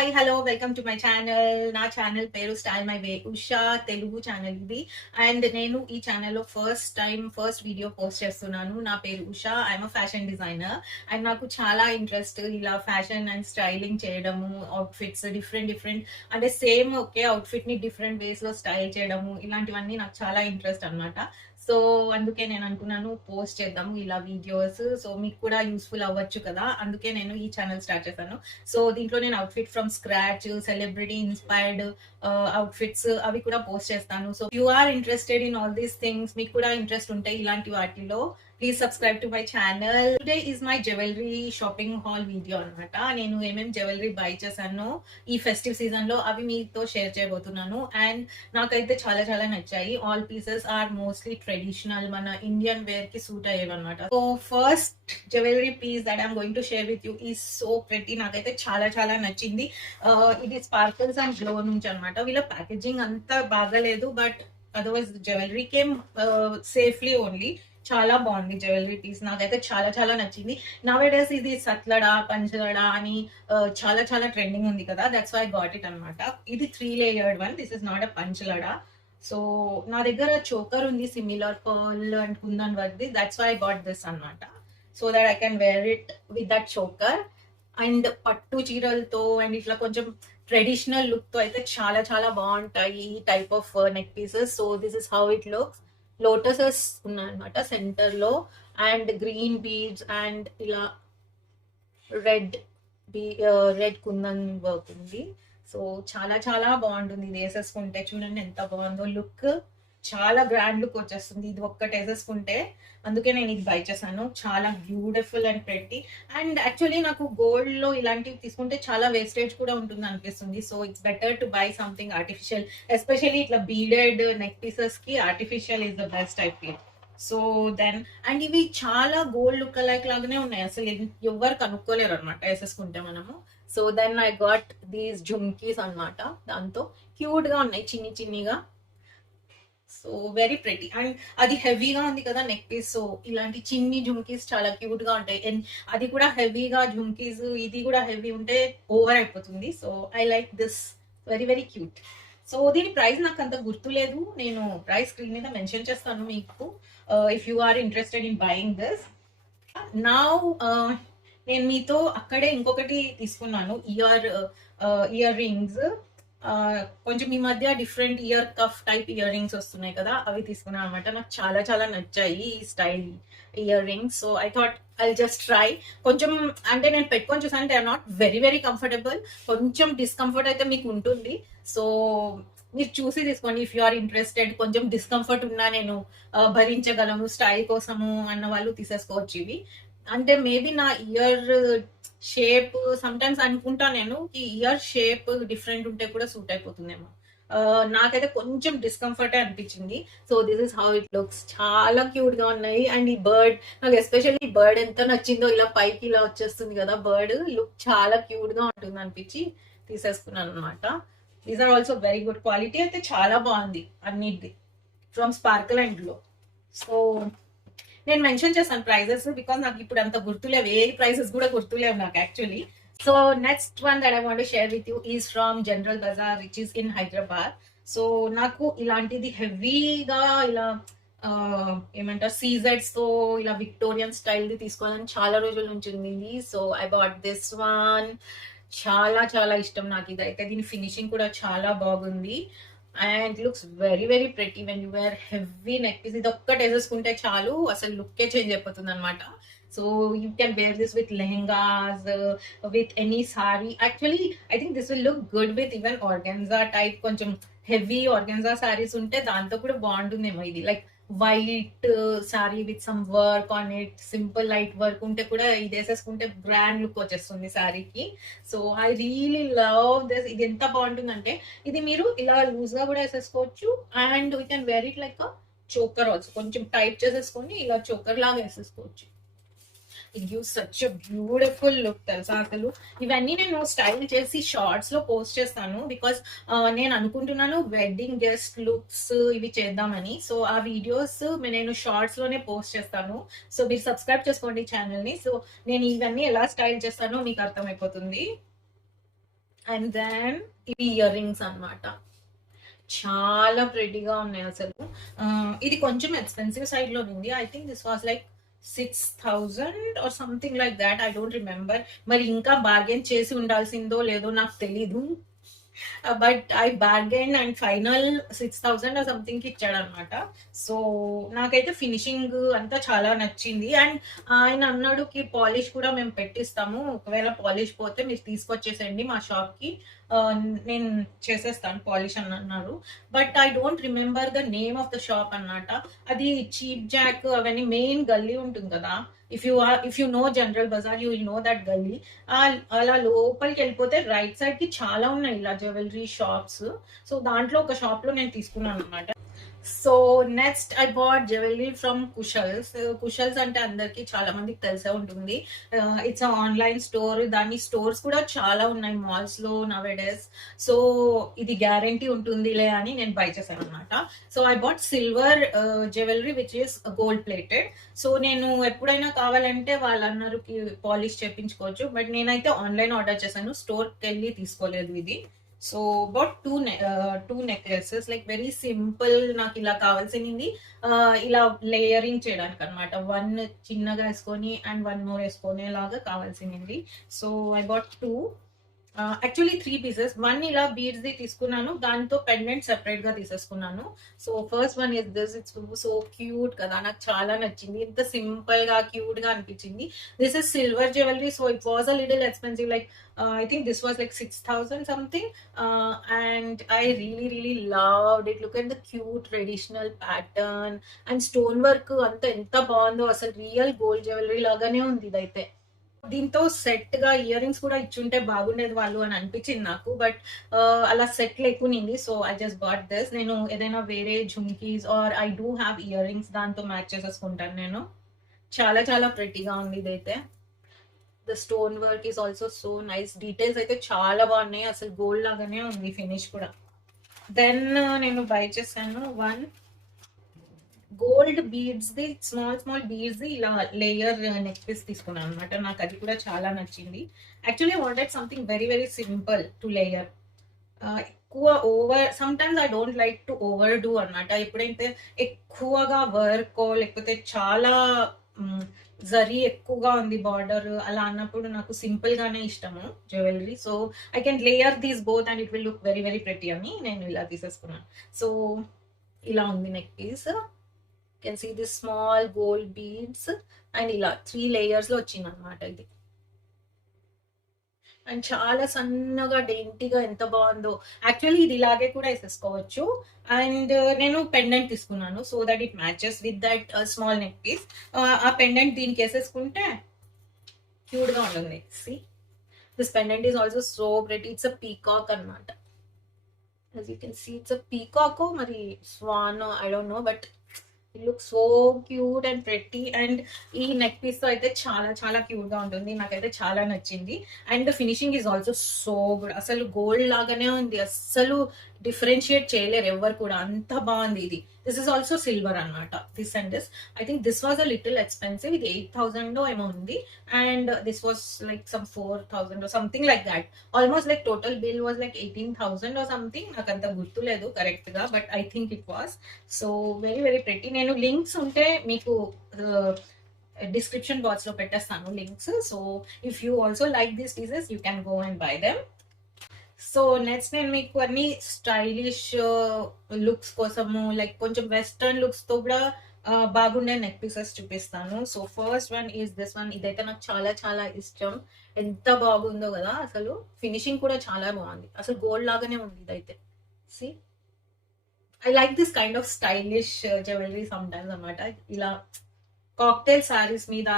Hi hello welcome to my channel. నా ఛానల్ పేరు style my way Usha Telugu ఛానల్ ఇది. అండ్ నేను ఈ ఛానల్లో ఫస్ట్ వీడియో పోస్ట్ చేస్తున్నాను. నా పేరు Usha, I'm a fashion designer. And నాకు చాలా ఇంట్రెస్ట్ ఇలా ఫ్యాషన్ అండ్ స్టైలింగ్ చేయడము, అవుట్ఫిట్స్ డిఫరెంట్ అంటే సేమ్ ఒకే అవుట్ఫిట్ ని డిఫరెంట్ వేస్ లో స్టైల్ చేయడము, ఇలాంటివన్నీ నాకు చాలా ఇంట్రెస్ట్ అన్నమాట. సో అందుకే నేను అనుకున్నాను పోస్ట్ చేద్దాము ఇలా వీడియోస్. సో మీకు కూడా యూస్ఫుల్ అవ్వచ్చు కదా, అందుకే నేను ఈ ఛానల్ స్టార్ట్ చేశాను. సో దీంట్లో నేను outfit from scratch, celebrity inspired outfits అవి కూడా పోస్ట్ చేస్తాను. So you are interested in all these things, మీకు కూడా ఇంట్రెస్ట్ ఉంటాయి ఇలాంటి వాటిలో, please subscribe to my channel. Today is my jewellery shopping haul video అనమాట. నేను ఏమేమి జ్యువెలరీ బై చేశానో ఈ ఫెస్టివ్ సీజన్ లో అవి మీతో షేర్ చేయబోతున్నాను. అండ్ నాకైతే చాలా చాలా నచ్చాయి. All pieces are mostly traditional, మన ఇండియన్ వేర్ కి సూట్ అయ్యేవి అనమాట. So first jewellery piece that I'm going to share with you is so pretty. నాకైతే చాలా చాలా నచ్చింది. ఇది స్పార్కిల్స్ అండ్ గ్లో నుంచి అనమాట. వీళ్ళ ప్యాకేజింగ్ అంత బాగాలేదు, but otherwise jewellery came safely only. చాలా బాగుంది జ్యువెలరీ పీస్, నాకైతే చాలా చాలా నచ్చింది. నవేడేస్ ఇది సత్లడా పంచలడా అని చాలా చాలా ట్రెండింగ్ ఉంది కదా, దట్స్ వై గాట్ ఇట్ అనమాట. ఇది 3 layered one, this is not a పంచలడా. సో నా దగ్గర చోకర్ ఉంది సిమిలర్ పర్ల్ అండ్ కుందన్ వర్ది, దట్స్ వై గాట్ దిస్ అనమాట. So that I can wear it with that choker. And పట్టు చీరలతో అండ్ ఇట్లా కొంచెం ట్రెడిషనల్ లుక్ తో అయితే చాలా చాలా బాగుంటాయి ఈ type of neck pieces. So this is how it looks. Lotuses ఉన్నాయన్నమాట సెంటర్ లో, అండ్ గ్రీన్ బీడ్స్ అండ్ ఇలా రెడ్ రెడ్ కుందన్ వర్క్ ఉంది. సో చాలా చాలా బాగుంటుంది ఇది వేసేసుకుంటే. చూడండి ఎంత బాగుందో లుక్, చాలా గ్రాండ్ లుక్ వచ్చేస్తుంది ఇది ఒక్కటి వేసేసుకుంటే. అందుకే నేను ఇది బై చేశాను. చాలా beautiful and pretty. And actually నాకు గోల్డ్ లో ఇలాంటివి తీసుకుంటే చాలా వేస్టేజ్ కూడా ఉంటుంది అనిపిస్తుంది. So it's better to buy something artificial, especially ఇట్లా బీడెడ్ నెక్ పీసెస్ కి artificial is the best I feel. So then and ఇవి చాలా గోల్డ్ లుక్ లైక్ లాగానే ఉన్నాయి, అసలు ఎవరు కనుక్కోలేరు అనమాట వేసేసుకుంటే మనము. So then I got these jhumkis అనమాట. దాంతో క్యూట్ గా ఉన్నాయి చిన్ని చిన్నిగా. So very pretty. అండ్ అది హెవీగా ఉంది కదా నెక్ పీస్, సో ఇలాంటి చిన్ని జుమ్కీస్ చాలా క్యూట్ గా ఉంటాయి. అండ్ అది కూడా హెవీగా జుమ్కీస్, ఇది కూడా హెవీ ఉంటే ఓవర్ అయిపోతుంది. So I like this, very very cute. So దీని ప్రైస్ నాకు అంత గుర్తులేదు, నేను ప్రైస్ స్క్రీన్ మీద మెన్షన్ చేస్తాను మీకు, if you are interested in buying this. నా నేను మీతో అక్కడే ఇంకొకటి తీసుకున్నాను, ఇయర్ రింగ్స్. కొంచెం ఈ మధ్య different ear cuff type ear rings వస్తున్నాయి కదా, అవి తీసుకున్నాను అనమాట. నాకు చాలా చాలా నచ్చాయి ఈ style ear rings. So I thought I just try. కొంచెం అంటే నేను పెట్టుకొని చూసాను, they are not very very comfortable, కొంచెం డిస్కంఫర్ట్ అయితే మీకు ఉంటుంది. సో మీరు చూసి తీసుకోండి ఇఫ్ యు ఆర్ ఇంట్రెస్టెడ్. కొంచెం డిస్కంఫర్ట్ ఉన్నా నేను భరించగలను స్టైల్ కోసము అన్న వాళ్ళు తీసేసుకోవచ్చు ఇవి. అంటే మేబీ నా ఇయర్ షేప్ సమ్టైమ్స్ అనుకుంటా నేను, ఈ ఇయర్ షేప్ డిఫరెంట్ ఉంటే కూడా సూట్ అయిపోతుందేమో. నాకైతే కొంచెం డిస్కంఫర్ట్ అనిపించింది. So this is how it looks, చాలా క్యూట్ గా ఉన్నాయి. అండ్ ఈ బర్డ్, నాకు ఎస్పెషల్లీ ఈ బర్డ్ ఎంత నచ్చిందో, ఇలా పైకి ఇలా వచ్చేస్తుంది కదా బర్డ్, లుక్ చాలా క్యూట్ గా ఉంటుంది అనిపించి తీసేసుకున్నాను అనమాట. These are also very good quality, అయితే చాలా బాగుంది అన్నిటిది, from Sparkle and Glow. So నేను మెన్షన్ చేశాను ప్రైజెస్ బికాస్ నాకు ఇప్పుడు అంత గుర్తులేవు, ఏ ప్రైసెస్ కూడా గుర్తులేవు నాకు actually. So next one that I want to share with you is from General Bazaar which is in Hyderabad. So నాకు ఇలాంటిది హెవీగా ఇలా ఏమంటారు సీజెడ్స్ తో ఇలా విక్టోరియన్ స్టైల్ ది తీసుకోవాలని చాలా రోజుల నుంచి ఉంది. So I bought this one. చాలా చాలా ఇష్టం నాకు ఇదైతే, దీని ఫినిషింగ్ కూడా చాలా బాగుంది. And looks very very pretty when you wear heavy neck piece. ఇది ఒక్కటి వేసేసుకుంటే చాలు, అసలు లుక్కే చేంజ్ అయిపోతుంది అనమాట. So you can wear this with lehengas, with any sari. Actually I think this will look good with even organza type, కొంచెం heavy organza saris ఉంటే దాంతో కూడా బాగుంటుందేమో ఇది. Like white sari with some work on it, simple light work ఉంటే కూడా ఇది వేసేసుకుంటే గ్రాండ్ లుక్ వచ్చేస్తుంది సారీకి. So I really love this. ఇది ఎంత బాగుంటుందంటే ఇది మీరు ఇలా లూజ్ గా కూడా వేసేసుకోవచ్చు, and we can wear it like choker also. కొంచెం టైట్ చేసేసుకొని ఇలా చోకర్ లాగా వేసేసుకోవచ్చు. It gives such a beautiful look తెలుసా అసలు. ఇవన్నీ నేను స్టైల్ చేసి షార్ట్స్ లో పోస్ట్ చేస్తాను బికాస్ నేను అనుకుంటున్నాను వెడ్డింగ్ గెస్ట్ లుక్స్ ఇవి చేద్దామని. సో ఆ వీడియోస్ నేను షార్ట్స్ లోనే పోస్ట్ చేస్తాను. సో మీరు సబ్స్క్రైబ్ చేసుకోండి ఛానల్ ని. సో నేను ఇవన్నీ ఎలా స్టైల్ చేస్తానో మీకు అర్థమైపోతుంది. అండ్ దెన్ ఇవి ఇయర్ రింగ్స్ అనమాట. చాలా ప్రెటీగా ఉన్నాయి అసలు. ఇది కొంచెం ఎక్స్పెన్సివ్ సైడ్ లో ఉంది. I think this was like 6,000 or something like that. I don't remember. మరి ఇంకా బార్గెన్ చేసి ఉండాల్సిందో లేదో నాకు తెలీదు. But I bargain and final 6,000 సంథింగ్ ఇచ్చాడు అనమాట. సో నాకైతే ఫినిషింగ్ అంతా చాలా నచ్చింది. అండ్ ఆయన అన్నాడు కి పాలిష్ కూడా మేము పెట్టిస్తాము, ఒకవేళ పాలిష్ పోతే మీరు తీసుకొచ్చేసేయండి మా షాప్ కి, నేను చేసేస్తాను పాలిష్ అని అన్నారు. But I don't remember the name of the shop అన్నమాట. అది చీప్ జాక్ అవన్నీ మెయిన్ గల్లీ ఉంటుంది కదా. If you know General Bazaar you will know that gali. అలా లోపలికి వెళ్ళిపోతే రైట్ సైడ్ కి చాలా ఉన్నాయి ఇలా జ్యువెలరీ షాప్స్. సో దాంట్లో ఒక షాప్ లో నేను తీసుకున్నాను అనమాట. So next I bat jewellery from Kushal's. కుషల్స్ అంటే అందరికి చాలా మందికి తెలిసే ఉంటుంది. It's online store. దాని స్టోర్స్ కూడా చాలా ఉన్నాయి మాల్స్ లో నవేడేస్. సో ఇది గ్యారంటీ ఉంటుందిలే అని నేను బై చేశాను అనమాట. So I bat silver jewellery which is gold plated. So నేను ఎప్పుడైనా కావాలంటే వాళ్ళు అన్నారు పాలిష్ చేయించుకోవచ్చు, బట్ నేనైతే ఆన్లైన్ ఆర్డర్ చేశాను, స్టోర్కి వెళ్ళి తీసుకోలేదు ఇది. So about two necklaces like very simple. నాకు ఇలా కావాల్సింది ఇలా లేయరింగ్ చేయడానికి అనమాట. వన్ చిన్నగా వేసుకొని అండ్ వన్ మోర్ వేసుకొని లాగా కావాల్సింది. So I bat two, actually 3 pieces. One ఇలా బీడ్స్ ది తీసుకున్నాను, దాంతో పెండెంట్ సెపరేట్ గా తీసేసుకున్నాను. So first one is this. It's so cute కదా, నాకు చాలా నచ్చింది. ఇంత సింపుల్ గా క్యూట్ గా అనిపించింది. This is silver jewellery, so it was a little expensive. Like I think this was like 6,000 something, and I really loved it. Look at the cute traditional pattern and stone work anta enta bagundo, asalu real gold jewelry lagane undi idaithe. దీంతో set గా ear rings కూడా ఇచ్చుంటే బాగుండేది వాళ్ళు అని అనిపించింది నాకు, but అలా సెట్ లేకునింది. So I just bought this. నేను ఏదైనా వేరే jhumkis or I do have ear rings దాంతో మ్యాచ్ చేసేసుకుంటాను నేను. చాలా చాలా ప్రెటీగా ఉంది ఇదైతే. The stone work is also so nice. Details అయితే చాలా బాగున్నాయి, అసలు గోల్డ్ లాగానే ఉంది ఫినిష్ కూడా. దెన్ నేను బై చేశాను వన్ గోల్డ్ బీడ్స్ ది, స్మాల్ బీడ్స్ ది ఇలా లేయర్ నెక్ పీస్ తీసుకున్నాను అనమాట. నాకు అది కూడా చాలా నచ్చింది. Actually wanted something very simple to layer. ఎక్కువ over, sometimes I don't like to overdo అనమాట. ఎప్పుడైతే ఎక్కువగా వర్క్ లేకపోతే చాలా జరీ ఎక్కువగా ఉంది బార్డర్ అలా అన్నప్పుడు నాకు సింపుల్ గానే ఇష్టము jewellery. So I can layer these both and it will look very pretty అని నేను ఇలా తీసేసుకున్నాను. సో ఇలా ఉంది neck piece. Can see the small gold beads and ఇలా 3 లేయర్స్ లో వచ్చింది అనమాట ఇది. అండ్ చాలా సన్నగా డెంటీగా ఎంత బాగుందో. యాక్చువల్లీ ఇది ఇలాగే కూడా వేసేసుకోవచ్చు. అండ్ నేను పెండెంట్ తీసుకున్నాను so that it matches with that small neck piece. ఆ పెండెంట్ దీనికి వేసేసుకుంటే క్యూట్ గా ఉంటుంది. See this pendant is also so pretty. It's a peacock అనమాట. as you can see it's a peacock మరి swan, I don't know, but it looks so cute and pretty. And ఈ neck piece తో అయితే చాలా చాలా క్యూట్ గా ఉంటుంది, నాకైతే చాలా నచ్చింది. And the finishing is also so good. అసలు గోల్డ్ లాగానే ఉంది, అస్సలు డిఫరెన్షియేట్ చేయలేరు ఎవరు కూడా, అంత బాగుంది ఇది. దిస్ ఇస్ ఆల్సో సిల్వర్ అనమాట. This and this I think this was a little expensive. ఇది 8,000 ఏమో ఉంది and this was like some 4,000 something like that. Almost like total bill was like 18,000 సంథింగ్. నాకు అంత గుర్తులేదు కరెక్ట్ గా, but I think it was so very pretty. నేను లింక్స్ ఉంటే మీకు డిస్క్రిప్షన్ బాక్స్ లో పెట్టేస్తాను links. So if you also like these pieces you can go and by them. So next నేను మీకు అన్ని స్టైలిష్ లుక్స్ కోసము లైక్ కొంచెం వెస్టర్న్ లుక్స్ తో కూడా బాగుండే నెక్ పీసెస్ చూపిస్తాను. So first one is this one. ఇదైతే నాకు చాలా చాలా ఇష్టం. ఎంత బాగుందో కదా, అసలు ఫినిషింగ్ కూడా చాలా బాగుంది, అసలు గోల్డ్ లాగానే ఉంది ఇదైతే. See I like this kind of stylish jewellery sometimes అనమాట. ఇలా కాక్టైల్ సారీస్ మీద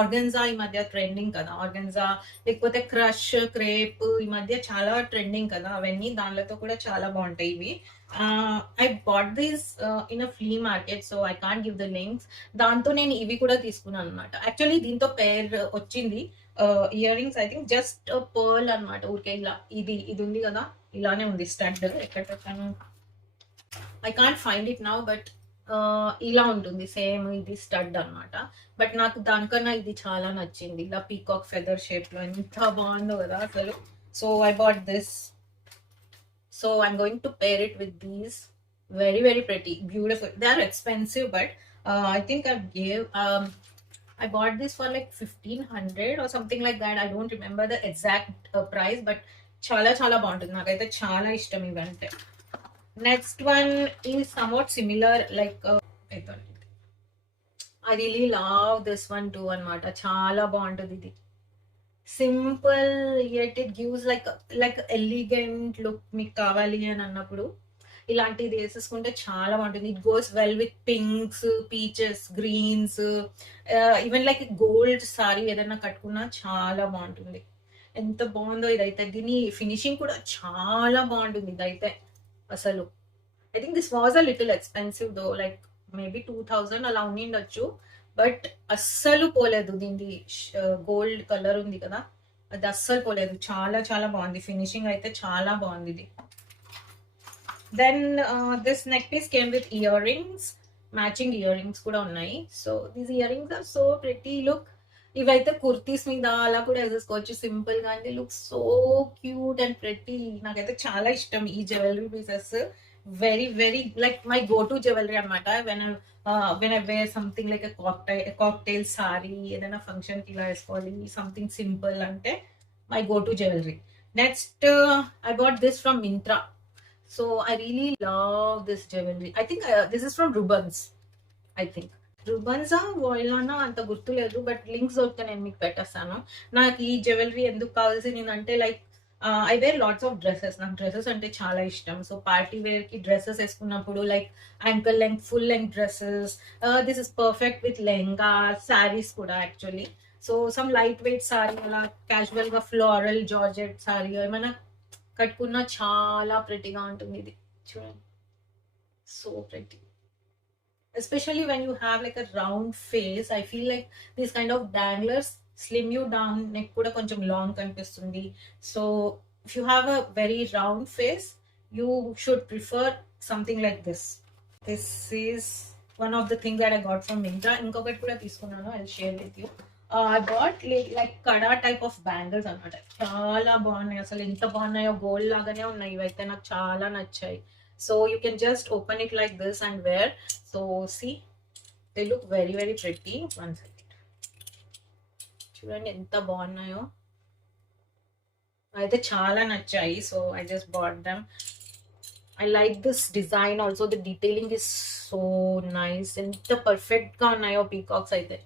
ఆర్గెన్జా ఈ మధ్య ట్రెండింగ్ కదా, ఆర్గెన్జా లేకపోతే క్రష్ క్రేప్ ఈ మధ్య చాలా ట్రెండింగ్ కదా, అవన్నీ దానిలతో కూడా చాలా బాగుంటాయి ఇవి. I bought these in a flea market, so I can't give the links. దాంతో నేను ఇవి కూడా తీసుకున్నాను అనమాట. యాక్చువల్లీ దీంతో పేర్ వచ్చింది ear rings. I think just pearl అనమాట, ఊరికే ఇలా ఇది ఉంది కదా, ఇలానే ఉంది స్టడ్. ఎక్కడ పెట్టాను I can't find it now, but ఇలా ఉంటుంది సేమ్, ఇది స్టడ్ అనమాట. బట్ నాకు దానికన్నా ఇది చాలా నచ్చింది, ఇలా పీకాక్ ఫెదర్ షేప్ లో ఎంత బాగుందో కదా అసలు. So I bought this. So I'm going to pair it with these. Very, very pretty, beautiful. They are expensive, but I think I bought this for like 1500 or something like that. I don't remember the exact price, but చాలా చాలా బాగుంటుంది. నాకైతే చాలా ఇష్టం ఇవంటే. Next one is somewhat similar like I really love this one too అన్నమాట. చాలా బాగుంటుంది ఇది. Simple yet it gives like elegant look మీకు కావాలి అని అన్నప్పుడు ఇలాంటిది వేసేసుకుంటే చాలా బాగుంటుంది. It goes well with pinks, peaches, greens, even like gold sari ఏదైనా కట్టుకున్నా చాలా బాగుంటుంది. ఎంత బాగుందో ఇదైతే. దీని ఫినిషింగ్ కూడా చాలా బాగుంటుంది ఇదైతే అసలు. I think this was a little expensive though, like maybe 2000 అలా ఉండిండొచ్చు. బట్ అస్సలు పోలేదు. దీనిది గోల్డ్ కలర్ ఉంది కదా, అది అస్సలు పోలేదు. చాలా చాలా బాగుంది. ఫినిషింగ్ అయితే చాలా బాగుంది ఇది. Then this neck piece came with ear rings, matching ear rings కూడా ఉన్నాయి. So these ear rings are so pretty look. ఇవైతే కుర్తీస్ మీద అలా కూడా వేసేసుకోవచ్చు సింపుల్ గా. అంటే look so cute and pretty. నాకైతే చాలా ఇష్టం ఈ jewellery pieces. Very very like my go to jewellery అనమాట. When I wear something like cocktail sari, ఏదైనా ఫంక్షన్ కి ఇలా వేసుకోవాలి సంథింగ్ సింపుల్ అంటే my go to jewellery. Next I bought this from Myntra. So I really love this jewellery. I think this is from Rubans. I think రుబన్సా వాయిలానా అంత గుర్తులేదు, but links దొరికితే నేను మీకు పెట్టేస్తాను. నాకు ఈ జ్యువెలరీ ఎందుకు కావాల్సింది అంటే like I wear lots of dresses. నాకు డ్రెస్సెస్ అంటే చాలా ఇష్టం. సో పార్టీ వేర్ కి డ్రెస్సెస్ వేసుకున్నప్పుడు like ankle length, full length dresses, this is perfect with lehenga, saris కూడా actually. So some light weight sari అలా క్యాజువల్ గా ఫ్లోరల్ జార్జెట్ సారీ ఏమైనా కట్టుకున్నా చాలా ప్రెటీగా ఉంటుంది ఇది. చూడండి, so pretty. Especially when you have like a round face, I feel like these kind of danglers slim you down. Neck kuda koncham long kanipistundi. So if you have a very round face, you should prefer something like this. This is one of the things that I got from Myntra. Inkokati kuda తీసుకున్నాను, I'll share with you. I bought like kada type of bangles అన్నమాట. చాలా బాగున్నాయి అసలు. ఎంత బాగున్నాయో, గోల్డ్ లాగానే ఉన్నాయి ఇవైతే. నాకు చాలా నచ్చాయి. So you can just open it like this and wear. So see, they look very very pretty. One second. చూడండి ఎంత బాగున్నాయో. అయితే చాలా నచ్చాయి. So I just bought them. I like this design also. The detailing is so nice. ఎంత పర్ఫెక్ట్ గా ఉన్నాయో పీకాక్స్ అయితే.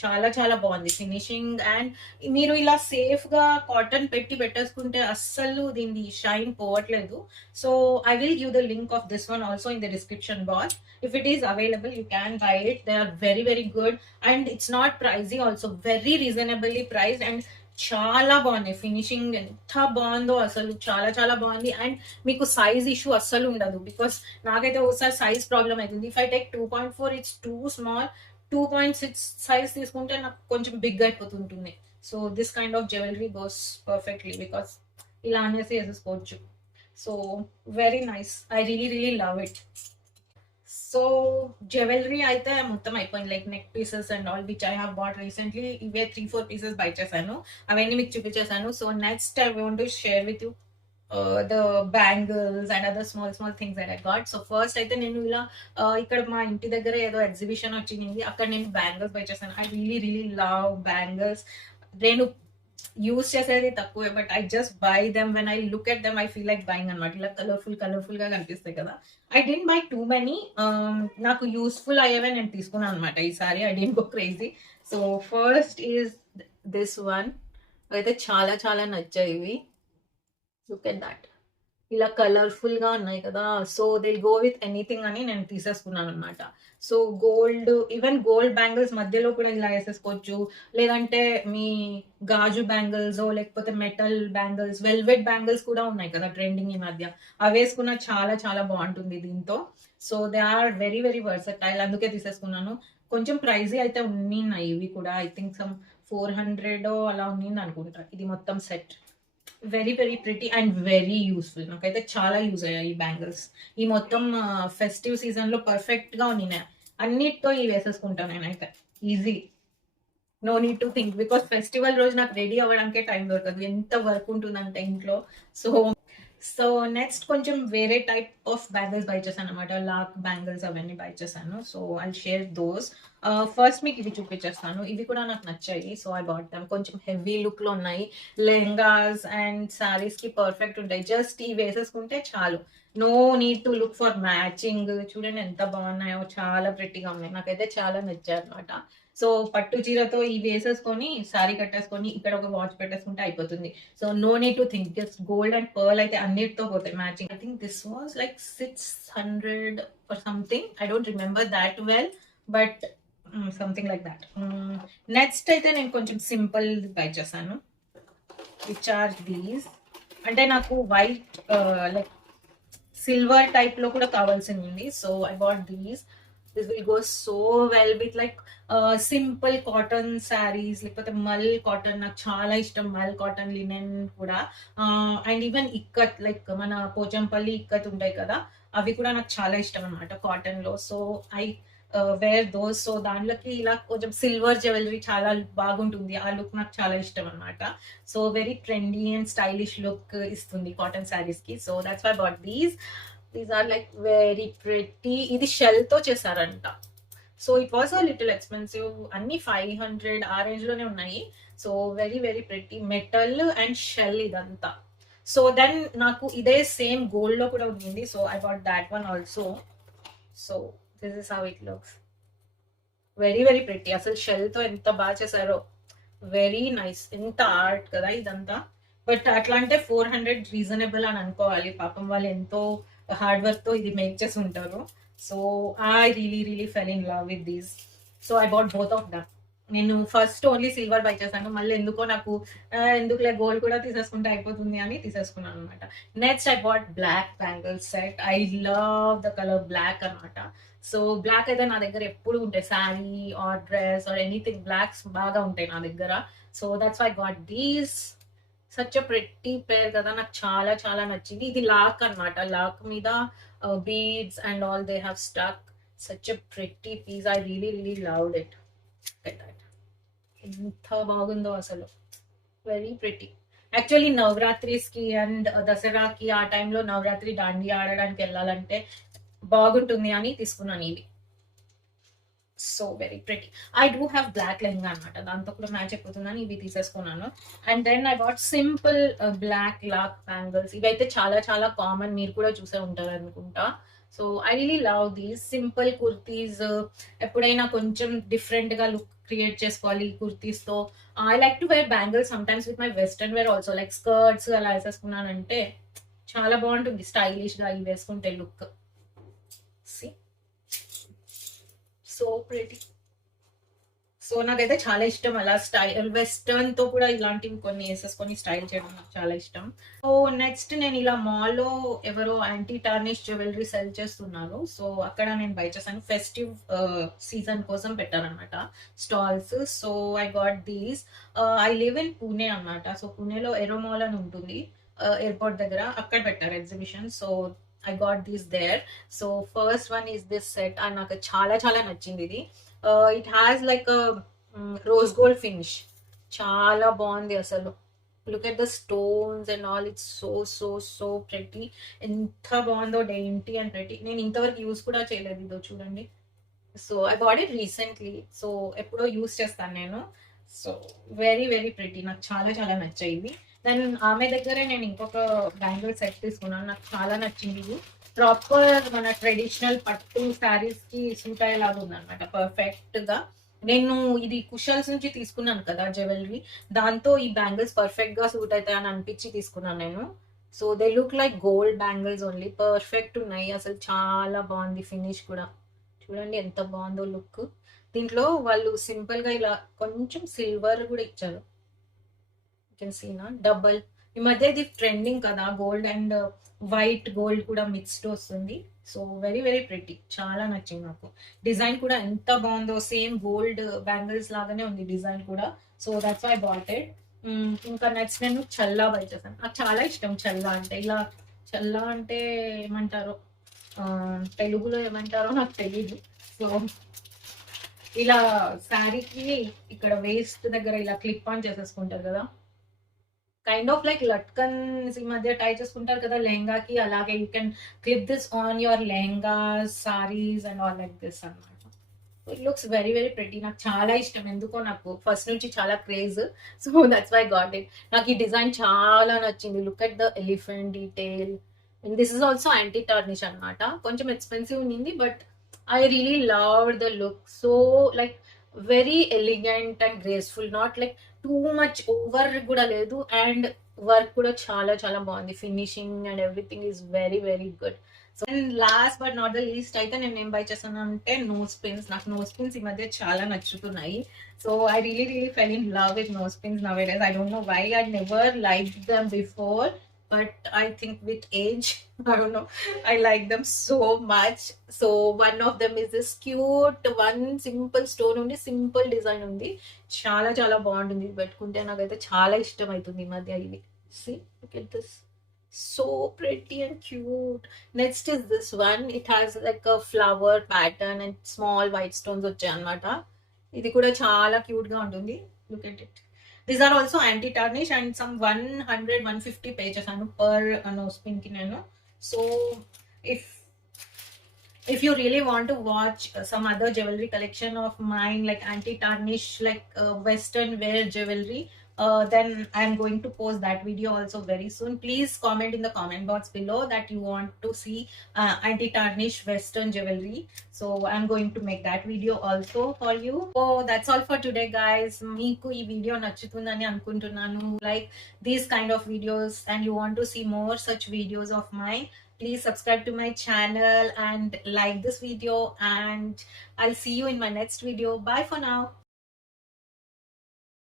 చాలా చాలా బాగుంది ఫినిషింగ్. అండ్ మీరు ఇలా సేఫ్ గా కాటన్ పెట్టి పెట్టేసుకుంటే అస్సలు దీని షైన్ పోవట్లేదు. So I will give the link of this one also in the description box. If it is available you can buy it. They are very very good and it's not pricey also. Very reasonably priced and చాలా బాగున్నాయి. ఫినిషింగ్ ఎంత బాగుందో అసలు. చాలా చాలా బాగుంది. అండ్ మీకు size issue అస్సలు ఉండదు. బికాస్ నాకైతే ఒకసారి సైజ్ ప్రాబ్లమ్ అవుతుంది. If I take 2.4 it's too small. 2.6 size తీసుకుంటే నాకు కొంచెం బిగ్ అయిపోతుంటుంది. So this kind of jewellery goes perfectly because ఇలా అనేసి వేసేసుకోవచ్చు. So very nice. I really really love it. So jewellery అయితే మొత్తం అయిపోయింది. Like neck pieces and all which I have bought recently. ఇవే 3-4 పీసెస్ బై చేశాను. అవన్నీ మీకు చూపించేసాను. So next I want to share with you the bangles and other small things that I got. So first అయితే నేను ఇలా ఇక్కడ మా ఇంటి దగ్గర ఏదో ఎగ్జిబిషన్ వచ్చింది, అక్కడ నేను బ్యాంగిల్స్ బై చేశాను. I really really love bangles. నేను యూస్ చేసేది తక్కువే, but I just buy them. When I look at them I feel like buying అనమాట. ఇలా కలర్ఫుల్ గా కనిపిస్తాయి కదా. I don't buy too many. నాకు యూస్ఫుల్ అయ్యేవే నేను తీసుకున్నాను అనమాట ఈసారి. I don't go crazy. So first is this one. అయితే చాలా చాలా నచ్చాయి ఇవి. Look at that. ఇలా కలర్ఫుల్ గా ఉన్నాయి కదా. So they go with anything అని నేను తీసేసుకున్నాను అనమాట. So gold, even gold bangles మధ్యలో కూడా ఇలా వేసేసుకోవచ్చు. లేదంటే మీ గాజు బ్యాంగిల్స్ లేకపోతే మెటల్ బ్యాంగిల్స్, వెల్వెట్ బ్యాంగిల్స్ కూడా ఉన్నాయి కదా ట్రెండింగ్ ఈ మధ్య. అవి వేసుకున్న చాలా చాలా బాగుంటుంది దీంతో. So they are very very versatile. అందుకే తీసేసుకున్నాను. కొంచెం ప్రైజీ అయితే ఉన్నాయి ఇవి కూడా. ఐ థింక్ సమ్ 400 అలా ఉంది అనుకుంటా ఇది మొత్తం set. Very very pretty and very useful. నాకైతే చాలా యూజ్ అయ్యాయి ఈ బ్యాంగిల్స్. ఈ మొత్తం ఫెస్టివ్ సీజన్ లో పర్ఫెక్ట్ గా ఉన్నాయి. అన్నిటితో ఇవి వేసేసుకుంటాను నేనైతే easy. No need to think, because festival రోజు నాకు రెడీ అవ్వడానికే టైం దొరకదు, ఎంత వర్క్ ఉంటుందంటే ఇంట్లో. సో సో నెక్స్ట్ కొంచెం వేరే టైప్ ఆఫ్ బ్యాంగిల్స్ బై చేశాను అనమాట, లాక్ బ్యాంగిల్స్ అవన్నీ బై చేశాను. So I share those. First మీకు ఇవి చూపించేస్తాను, ఇవి కూడా నాకు నచ్చాయి. So I bought them. కొంచెం హెవీ లుక్ లో ఉన్నాయి, లెహంగాస్ అండ్ సారీస్ కి పర్ఫెక్ట్ ఉంటాయి. జస్ట్ ఇవి వేసేసుకుంటే చాలు, no need to look for matching. చూడండి ఎంత బాగున్నాయో, చాలా ప్రెట్టిగా ఉన్నాయి, నాకైతే చాలా నచ్చాయి అనమాట. సో పట్టు చీరతో ఇవి వేసేసుకొని సారీ కట్టేసుకొని ఇక్కడ ఒక వాచ్ పెట్టేసుకుంటే అయిపోతుంది. So no need to think, just gold and pearl అయితే అన్నిటితో పోతాయి matching. I think this was like 600 or something, I don't remember that well, but something like that. Next అయితే నేను కొంచెం సింపుల్ బై చేశాను, విచ్ ఆర్ దీస్. అంటే నాకు white like silver type లో కూడా కావాల్సింది ఉంది. So I bat these. This will go so well with like simple cotton saris, లేకపోతే మల్ కాటన్, నాకు చాలా ఇష్టం మల్ కాటన్, లినెన్ కూడా. అండ్ ఈవెన్ ఇక్కత్, లైక్ మన పోచంపల్లి ఇక్కత్ ఉంటాయి కదా, అవి కూడా నాకు చాలా ఇష్టం అనమాట కాటన్ లో. So I wear those. So దాంట్లోకి ఇలా కొంచెం సిల్వర్ జ్యువెలరీ చాలా బాగుంటుంది, ఆ లుక్ నాకు చాలా ఇష్టం అనమాట. So very trendy and stylish look ఇస్తుంది కాటన్ శారీస్ కి. So that's why bought these are like very pretty. ఇది షెల్ తో చేశారంట. So it was a little expensive, అన్ని 500 ఆ రేంజ్ లోనే ఉన్నాయి. So very very pretty, metal and shell ఇదంతా. సో దెన్ నాకు ఇదే సేమ్ గోల్డ్ లో కూడా ఉంది. So I bought that one also. So this is how it looks, very very pretty. అసలు షెల్ తో ఎంత బాగా చేశారో, వెరీ నైస్. ఎంత ఆర్ట్ కదా ఇదంతా. బట్ అట్లా అంటే 400 రీజనబుల్ అని అనుకోవాలి, పాపం వాళ్ళు ఎంతో హార్డ్ వర్క్ తో ఇది మేక్ చేసి ఉంటారు. So I really fell in love with these. So I bat both of them. నేను ఫస్ట్ ఓన్లీ సిల్వర్ బై చేశాను, మళ్ళీ ఎందుకో నాకు ఎందుకులే గోల్డ్ కూడా తీసేసుకుంటే అయిపోతుంది అని తీసేసుకున్నాను అనమాట. Next I bought black bangle set. I love the colour black అనమాట. సో బ్లాక్ అయితే నా దగ్గర ఎప్పుడు ఉంటాయి, sari or dress or anything blacks బాగా ఉంటాయి నా దగ్గర. So that's I got these. Such a pretty pair కదా, నాకు చాలా చాలా నచ్చింది. ఇది లాక్ అనమాట, లాక్ మీద beads and all they have stuck. Such a pretty piece, I really loved it. ఎంత బాగుందో అసలు, వెరీ ప్రెటీ. యాక్చువల్లీ నవరాత్రిస్ కి అండ్ దసరాకి ఆ టైంలో నవరాత్రి దాండియా ఆడడానికి వెళ్ళాలంటే బాగుంటుంది అని తీసుకున్నాను ఇవి. So very pretty. I do have black lehenga అనమాట, దాంతో కూడా మ్యాచ్ అయిపోతుందని ఇవి తీసేసుకున్నాను. And then I bought simple black lock bangles. ఇవైతే చాలా చాలా కామన్, మీరు కూడా చూసే ఉంటారు అనుకుంటా. So I really love these simple kurtis. ఎప్పుడైనా కొంచెం డిఫరెంట్ గా లుక్ క్రియేట్ చేసుకోవాలి కుర్తీస్ తో, I like to wear bangles sometimes with my western wear also, like skirts అలా వేసేసుకున్నానంటే చాలా బాగుంటుంది స్టైలిష్ గా ఇవి వేసుకుంటే లుక్. So pretty. సో నాకైతే చాలా ఇష్టం అలా స్టైల్ వెస్టర్న్ తో కూడా ఇలాంటివి కొన్ని వేసేసుకొని స్టైల్ చేయడం నాకు చాలా ఇష్టం. సో నెక్స్ట్ నేను ఇలా మాల్ లో ఎవరో యాంటీ టార్నిష్ జ్యువెలరీ సెల్ చేస్తున్నారు. సో అక్కడ నేను బై చేశాను, ఫెస్టివ్ సీజన్ కోసం పెట్టారనమాట stalls. So I got these. I live in Pune అనమాట. సో పూణేలో ఎరో మాల్ అని ఉంటుంది ఎయిర్పోర్ట్ దగ్గర, అక్కడ పెట్టారు exhibition. So I got these there. So first one is this set, and నాకు చాలా చాలా నచ్చింది ఇది. It has like rose gold finish, చాలా బాగుంది అసలు. Look at the stones and all, it's so so so pretty. ఎంత బాగుందో, డెయింటీ అండ్ ప్రెటీ. నేను ఇంతవరకు యూస్ కూడా చేయలేదు, ఇదో చూడండి. So I bought it recently, so ఎప్పుడో యూస్ చేస్తాను నేను. సో వెరీ వెరీ ప్రెటీ, నాకు చాలా చాలా నచ్చాయి ఇవి. దెన్ ఆమె దగ్గరే నేను ఇంకొక బ్యాంగిల్ సెట్ తీసుకున్నాను, నాకు చాలా నచ్చింది. ఇది ప్రాపర్ మన ట్రెడిషనల్ పట్టు శారీస్ కి సూట్ అయ్యేలాగా ఉందన్నమాట, పర్ఫెక్ట్ గా. నేను ఇది కుషల్స్ నుంచి తీసుకున్నాను కదా జ్యువెలరీ, దాంతో ఈ బ్యాంగిల్స్ పర్ఫెక్ట్ గా సూట్ అవుతాయి అని అనిపించి తీసుకున్నాను నేను. So they look like gold bangles only, perfect ఉన్నాయి అసలు, చాలా బాగుంది ఫినిష్ కూడా. చూడండి ఎంత బాగుందో లుక్. దీంట్లో వాళ్ళు సింపుల్ గా ఇలా కొంచెం సిల్వర్ కూడా ఇచ్చారు, సీనా డబల్. ఈ మధ్య ఇది ట్రెండింగ్ కదా, గోల్డ్ అండ్ వైట్ గోల్డ్ కూడా మిక్స్డ్ వస్తుంది. సో వెరీ వెరీ ప్రెటీ, చాలా నచ్చింది నాకు. డిజైన్ కూడా ఎంత బాగుందో, సేమ్ గోల్డ్ బ్యాంగిల్స్ లాగానే ఉంది డిజైన్ కూడా. So that's why bought it. ఇంకా నెక్స్ట్ నేను చల్లా బై చేశాను, నాకు చాలా ఇష్టం చల్లా అంటే. ఇలా చల్లా అంటే ఏమంటారో తెలుగులో ఏమంటారో నాకు తెలియదు. సో ఇలా శారీకి ఇక్కడ వేస్ట్ దగ్గర ఇలా క్లిప్ ఆన్ చేసేసుకుంటారు కదా, కైండ్ ఆఫ్ లైక్ లట్కన్స్ ఈ మధ్య టై చేసుకుంటారు కదా లెహంగాకి, అలాగే you can clip this on your lehenga saris and all like this అన్నమాట. It looks very very pretty. నాకు చాలా ఇష్టం, ఎందుకో నాకు ఫస్ట్ నుంచి చాలా craze. So that's why got it. నాకు ఈ డిజైన్ చాలా నచ్చింది. Look at the elephant detail. And this is also anti tarnish అనమాట. కొంచెం ఎక్స్పెన్సివ్ ఉన్నింది, but I really love the look. So like very elegant and graceful, not like two much over కూడా లేదు. And work కూడా చాలా చాలా బాగుంది. Finishing and everything is very very good. So and last but not the least అయితే నేను ఏం buy చేస్తాను అంటే నోస్ పిన్స్. నాకు నోస్ పిన్స్ ఈ మధ్య చాలా నచ్చుతున్నాయి. So I really really fell in love with nose pins nowadays. I don't know why, I never like them before, but I think with age, I don't know, I like them so much. So one of them is this cute one simple stone undi, simple design undi, చాలా చాలా బాగుంటుంది. పెట్టుకుంటే నాకైతే చాలా ఇష్టం అవుతుంది ఈ మధ్య ఇవి. See, look at this, so pretty and cute. Next is this one. It has like a flower pattern and small white stones వచ్చాయి అన్నమాట. ఇది కూడా చాలా క్యూట్ గా ఉంటుంది. Look at it. These are also anti-tarnish and some 100-150 pages per nose pin ki nenu. So if you really want to watch some other jewelry collection of mine, like anti-tarnish, like western wear jewelry, then I'm going to post that video also very soon. Please comment in the comment box below that you want to see anti-tarnish western jewelry. So I'm going to make that video also for you. So that's all for today, guys. Meeku ee video nachutundani anukuntunnanu. Like these kind of videos and you want to see more such videos of mine, please subscribe to my channel and like this video, and I'll see you in my next video. Bye for now.